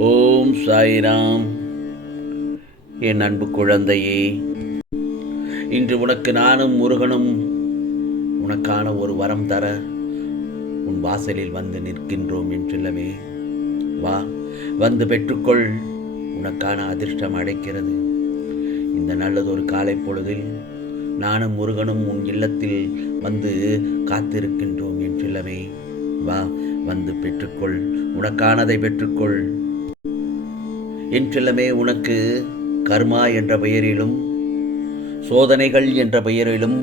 ஓம் சாய்ராம். என் அன்பு குழந்தையே, இன்று உனக்கு நானும் முருகனும் உனக்கான ஒரு வரம் தர உன் வாசலில் வந்து நிற்கின்றோம் என்றில்லவே. வா, வந்து பெற்றுக்கொள். உனக்கான அதிர்ஷ்டம் அழைக்கிறது. இந்த நல்லதொரு காலை பொழுதில் நானும் முருகனும் உன் இல்லத்தில் வந்து காத்திருக்கின்றோம் என்றில்லவே. வா, வந்து பெற்றுக்கொள். உனக்கானதை பெற்றுக்கொள். என் செல்லமே, உனக்கு கர்மா என்ற பெயரிலும் சோதனைகள் என்ற பெயரிலும்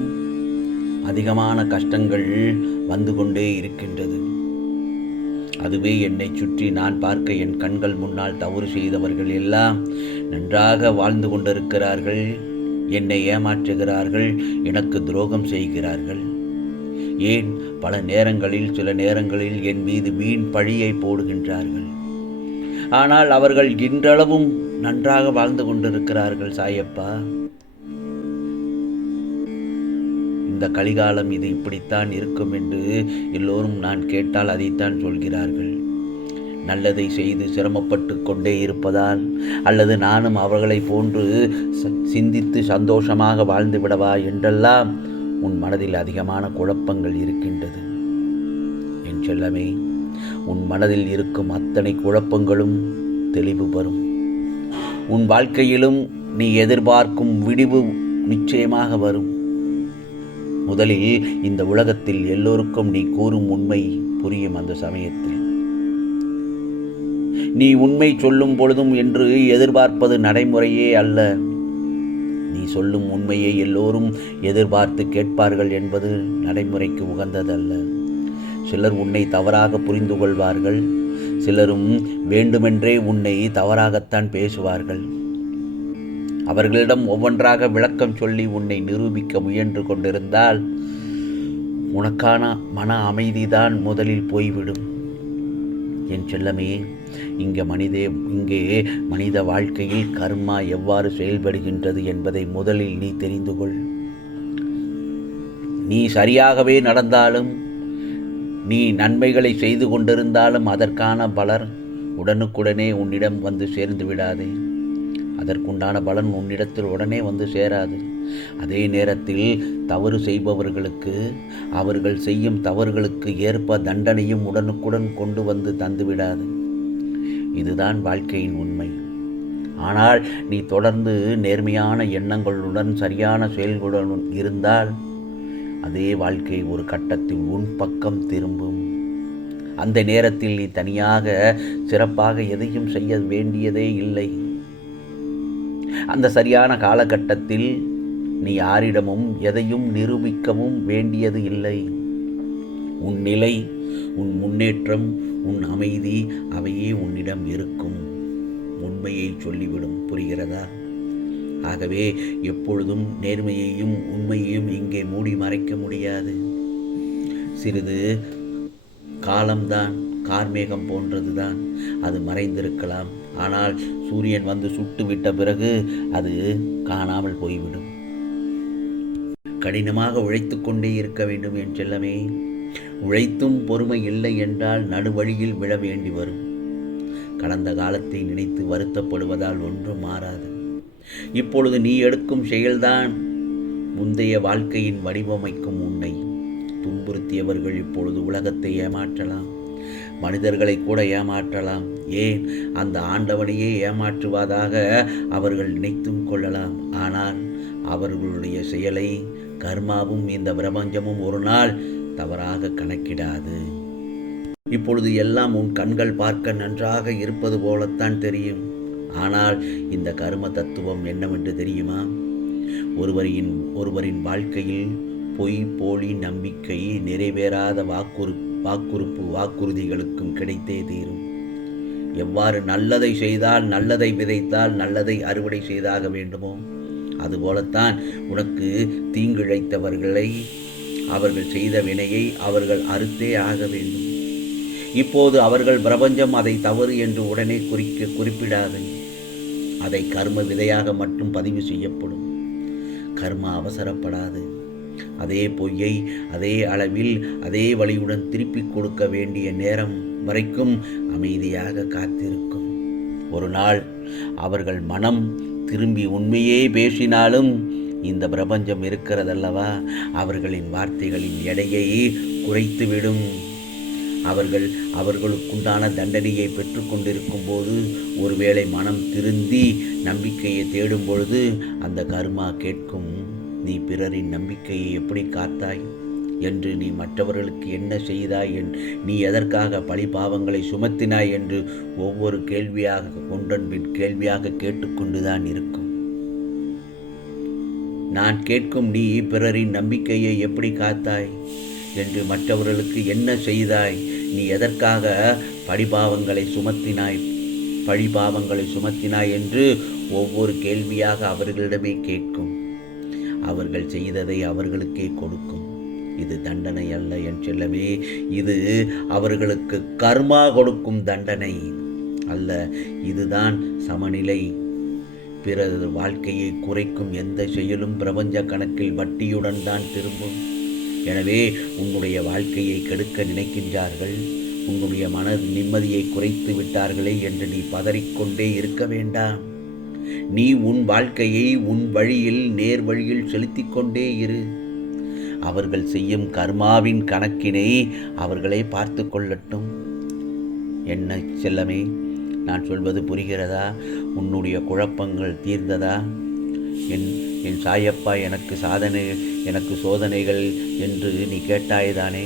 அதிகமான கஷ்டங்கள் வந்து கொண்டே இருக்கின்றது. அதுவே என்னை சுற்றி நான் பார்க்க என் கண்கள் முன்னால் தவறு செய்தவர்கள் எல்லாம் நன்றாக வாழ்ந்து கொண்டிருக்கிறார்கள். என்னை ஏமாற்றுகிறார்கள், எனக்கு துரோகம் செய்கிறார்கள். ஏன் பல நேரங்களில் சில நேரங்களில் என் மீது வீண் பழியை போடுகின்றார்கள். ஆனால் அவர்கள் இன்றளவும் நன்றாக வாழ்ந்து கொண்டிருக்கிறார்கள். சாயப்பா, இந்த கலிகாலம் இது இப்படித்தான் இருக்கும் என்று எல்லோரும் நான் கேட்டால் அதைத்தான் சொல்கிறார்கள். நல்லதை செய்து சிரமப்பட்டு கொண்டே இருப்பதால், அல்லது நானும் அவர்களை போன்று சிந்தித்து சந்தோஷமாக வாழ்ந்து விடவா என்றெல்லாம் உன் மனதில் அதிகமான குழப்பங்கள் இருக்கின்றது. என் செல்லமே, உன் மனதில் இருக்கும் அத்தனை குழப்பங்களும் தெளிவு பெறும். உன் வாழ்க்கையிலும் நீ எதிர்பார்க்கும் விடிவு நிச்சயமாக வரும். முதலில் இந்த உலகத்தில் எல்லோருக்கும் நீ கூறும் உண்மை புரியும். அந்த சமயத்தில் நீ உண்மை சொல்லும் பொழுதும் என்று எதிர்பார்ப்பது நடைமுறையே அல்ல. நீ சொல்லும் உண்மையை எல்லோரும் எதிர்பார்த்து கேட்பார்கள் என்பது நடைமுறைக்கு உகந்ததல்ல. சிலர் உன்னை தவறாக புரிந்து கொள்வார்கள். சிலரும் வேண்டுமென்றே உன்னை தவறாகத்தான் பேசுவார்கள். அவர்களிடம் ஒவ்வொன்றாக விளக்கம் சொல்லி உன்னை நிரூபிக்க முயன்று கொண்டிருந்தால் உனக்கான மன அமைதிதான் முதலில் போய்விடும். என் செல்லமே, இங்கே மனித வாழ்க்கையில் கர்மா எவ்வாறு செயல்படுகின்றது என்பதை முதலில் நீ தெரிந்து கொள். நீ சரியாகவே நடந்தாலும், நீ நன்மைகளை செய்து கொண்டிருந்தாலும் அதற்கான பலன் உடனுக்குடனே உன்னிடம் வந்து சேர்ந்து விடாதே. அதற்குண்டான பலன் உன்னிடத்தில் உடனே வந்து சேராது. அதே நேரத்தில் தவறு செய்பவர்களுக்கு அவர்கள் செய்யும் தவறுகளுக்கு ஏற்ப தண்டனையும் உடனுக்குடன் கொண்டு வந்து தந்துவிடாது. இதுதான் வாழ்க்கையின் உண்மை. ஆனால் நீ தொடர்ந்து நேர்மையான எண்ணங்களுடன் சரியான செயல்களுடன் இருந்தால் அதே வாழ்க்கை ஒரு கட்டத்தில் உன் பக்கம் திரும்பும். அந்த நேரத்தில் நீ தனியாக சிறப்பாக எதையும் செய்ய வேண்டியதே இல்லை. அந்த சரியான காலகட்டத்தில் நீ யாரிடமும் எதையும் நிரூபிக்கவும் வேண்டியது இல்லை. உன் நிலை, உன் முன்னேற்றம், உன் அமைதி அவையே உன்னிடம் இருக்கும். உண்மையை சொல்லிவிடும். புரிகிறதா? ஆகவே எப்பொழுதும் நேர்மையையும் உண்மையையும் இங்கே மூடி மறைக்க முடியாது. சிறிது காலம்தான், கார்மேகம் போன்றதுதான். அது மறைந்திருக்கலாம். ஆனால் சூரியன் வந்து சுட்டு விட்ட பிறகு அது காணாமல் போய்விடும். கடினமாக உழைத்து கொண்டே இருக்க வேண்டும் என் செல்லமே. உழைத்தும் பொறுமை இல்லை என்றால் நடுவழியில் விழ வேண்டி வரும். கடந்த காலத்தை நினைத்து வருத்தப்படுவதால் ஒன்றும் மாறாது. இப்பொழுது நீ எடுக்கும் செயல்தான் முந்தைய வாழ்க்கையின் வடிவமைக்கும். உன்னை துன்புறுத்தியவர்கள் இப்பொழுது உலகத்தை ஏமாற்றலாம், மனிதர்களை கூட ஏமாற்றலாம். ஏன், அந்த ஆண்டவனையே ஏமாற்றுவதாக அவர்கள் நினைத்தும் கொள்ளலாம். ஆனால் அவர்களுடைய செயலை கர்மாவும் இந்த பிரபஞ்சமும் ஒரு நாள் தவறாக கணக்கிடாது. இப்பொழுது எல்லாம் உன் கண்கள் பார்க்க நன்றாக இருப்பது போலத்தான் தெரியும். ஆனால் இந்த கர்ம தத்துவம் என்னவென்று தெரியுமா? ஒருவரின் வாழ்க்கையில் பொய், போலி நம்பிக்கை, நிறைவேறாத வாக்குறுதிகளுக்கும் கிடைத்தே தீரும். எவ்வாறு நல்லதை செய்தால், நல்லதை விதைத்தால் நல்லதை அறுவடை செய்தாக வேண்டுமோ அதுபோலத்தான் உனக்கு தீங்கிழைத்தவர்களை, அவர்கள் செய்த வினையை அவர்கள் அறுத்தே ஆக வேண்டும். இப்போது அவர்கள் பிரபஞ்சம் அதை தவறு என்று உடனே குறிப்பிடாது. அதை கர்ம விதையாக மட்டும் பதிவு செய்யப்படும். கர்மா அவசரப்படாது. அதே பொய்யை அதே அளவில் அதே வழியுடன் திருப்பிக் கொடுக்க வேண்டிய நேரம் வரைக்கும் அமைதியாக காத்திருக்கும். ஒரு நாள் அவர்கள் மனம் திரும்பி உண்மையே பேசினாலும் இந்த பிரபஞ்சம் இருக்கிறதல்லவா, அவர்களின் வார்த்தைகளின் எடையை குறைத்துவிடும். அவர்களுக்குண்டான தண்டனையை பெற்று கொண்டிருக்கும் போது ஒருவேளை மனம் திருந்தி நம்பிக்கையை தேடும் பொழுது அந்த கர்மா கேட்கும், நீ பிறரின் நம்பிக்கையை எப்படி காத்தாய் என்று, நீ மற்றவர்களுக்கு என்ன செய்தாய், நீ எதற்காக பழி பாவங்களை சுமத்தினாய் என்று ஒவ்வொரு கேள்வியாக கொண்டன்பின் கேள்வியாக கேட்டுக்கொண்டுதான் இருக்கும். நான் கேட்கும், நீ பிறரின் நம்பிக்கையை எப்படி காத்தாய் என்று, மற்றவர்களுக்கு என்ன செய்தாய், நீ எதற்காக பழிபாவங்களை சுமத்தினாய் என்று ஒவ்வொரு கேள்வியாக அவர்களிடமே கேட்கும். அவர்கள் செய்ததை அவர்களுக்கே கொடுக்கும். இது தண்டனை அல்ல என் செல்லமே, இது அவர்களுக்கு கர்மா கொடுக்கும் தண்டனை அல்ல. இதுதான் சமநிலை. பிறர் வாழ்க்கையை குறைக்கும் எந்த செயலும் பிரபஞ்ச கணக்கில் வட்டியுடன் தான் திரும்பும். எனவே உன்னுடைய வாழ்க்கையை கெடுக்க நினைக்கின்றார்கள், உன்னுடைய மன நிம்மதியை குறைத்து விட்டார்களே என்று நீ பதறிக்கொண்டே இருக்க வேண்டாம். நீ உன் வாழ்க்கையை உன் வழியில் நேர் வழியில் செலுத்தி கொண்டே இரு. அவர்கள் செய்யும் கர்மாவின் கணக்கினை அவர்களே பார்த்து கொள்ளட்டும். என்ன செல்லமே, நான் சொல்வது புரிகிறதா? உன்னுடைய குழப்பங்கள் தீர்ந்ததா? என் சாயப்பா எனக்கு சோதனைகள் என்று நீ கேட்டாய்தானே,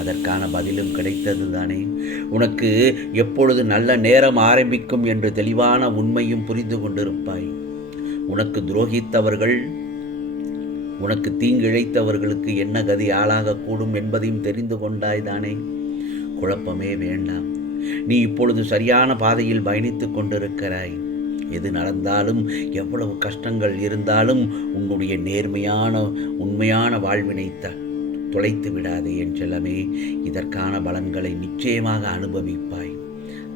அதற்கான பதிலும் கிடைத்தது தானே. உனக்கு எப்பொழுது நல்ல நேரம் ஆரம்பிக்கும் என்று தெளிவான உண்மையும் புரிந்து கொண்டிருப்பாய். உனக்கு துரோகித்தவர்கள், உனக்கு தீங்கிழைத்தவர்களுக்கு என்ன கதி ஆளாகக்கூடும் என்பதையும் தெரிந்து கொண்டாய்தானே. குழப்பமே வேண்டாம். நீ இப்பொழுது சரியான பாதையில் பயணித்துக் கொண்டிருக்கிறாய். எது நடந்தாலும், எவ்வளவு கஷ்டங்கள் இருந்தாலும் உன்னுடைய உண்மையான வாழ்வினை தொலைத்து விடாதே என் செல்லமே. இதற்கான பலன்களை நிச்சயமாக அனுபவிப்பாய்.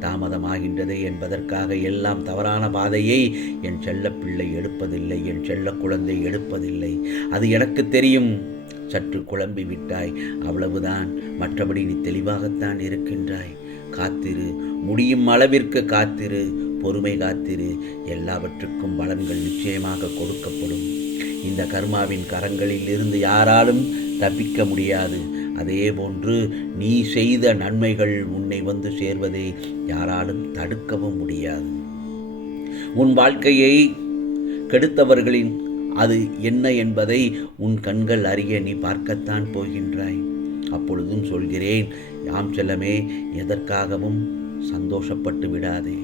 தாமதமாகின்றதே என்பதற்காக எல்லாம் தவறான பாதையை என் செல்ல பிள்ளை எடுப்பதில்லை, என் செல்ல குழந்தை எடுப்பதில்லை. அது எனக்கு தெரியும். சற்று குழம்பி விட்டாய், அவ்வளவுதான். மற்றபடி நீ தெளிவாகத்தான் இருக்கின்றாய். காத்திரு, முடியும் அளவிற்கு காத்திரு, பொறுமை காத்திரு. எல்லாவற்றுக்கும் பலன்கள் நிச்சயமாக கொடுக்கப்படும். இந்த கர்மாவின் கரங்களில் இருந்து யாராலும் தப்பிக்க முடியாது. அதே போன்று நீ செய்த நன்மைகள் உன்னை வந்து சேர்வதை யாராலும் தடுக்கவும் முடியாது. உன் வாழ்க்கையை கெடுத்தவர்களின் அது என்ன என்பதை உன் கண்கள் அறிய நீ பார்க்கத்தான் போகின்றாய். அப்பொழுதும் சொல்கிறேன், யாம் செல்லமே, எதற்காகவும் சந்தோஷப்பட்டு விடாதே.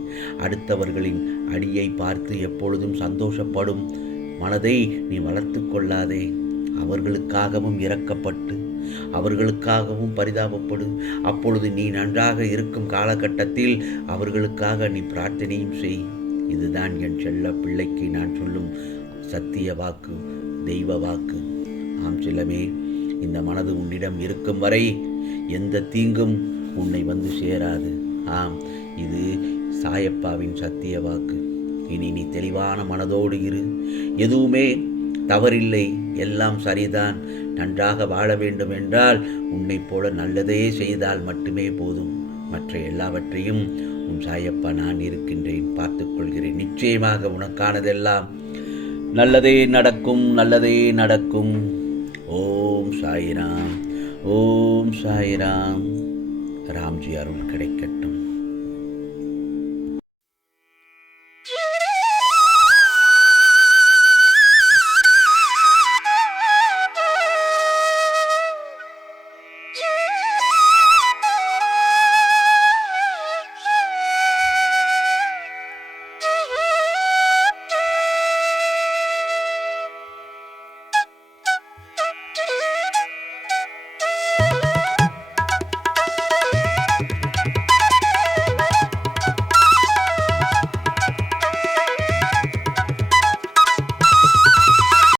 அடுத்தவர்களின் அடியை பார்த்து எப்பொழுதும் சந்தோஷப்படும் மனதை நீ வளர்த்து கொள்ளாதே. அவர்களுக்காகவும் இரக்கப்பட்டு அவர்களுக்காகவும் பரிதாபப்படு. அப்பொழுது நீ நன்றாக இருக்கும் காலகட்டத்தில் அவர்களுக்காக நீ பிரார்த்தனையும் செய். இதுதான் என் செல்ல பிள்ளைக்கு நான் சொல்லும் சத்திய வாக்கு, தெய்வ வாக்கு. ஆம் செல்லமே, இந்த மனது உன்னிடம் இருக்கும் வரை எந்த தீங்கும் உன்னை வந்து சேராது. ஆம், இது சாயப்பாவின் சத்திய வாக்கு. இனி நீ தெளிவான மனதோடு இரு. எதுவுமே தவறில்லை, எல்லாம் சரிதான். நன்றாக வாழ வேண்டும் என்றால் உன்னைப் போல நல்லதே செய்தால் மட்டுமே போதும். மற்ற எல்லாவற்றையும் உன் சாயப்பா நான் இருக்கின்றேன், பார்த்துக்கொள்கிறேன். நிச்சயமாக உனக்கானதெல்லாம் நல்லதே நடக்கும், நல்லதே நடக்கும். ஓம் சாய்ராம், ஓம் சாய்ராம். ராம்ஜி அருள் கிடைக்கட்டும்.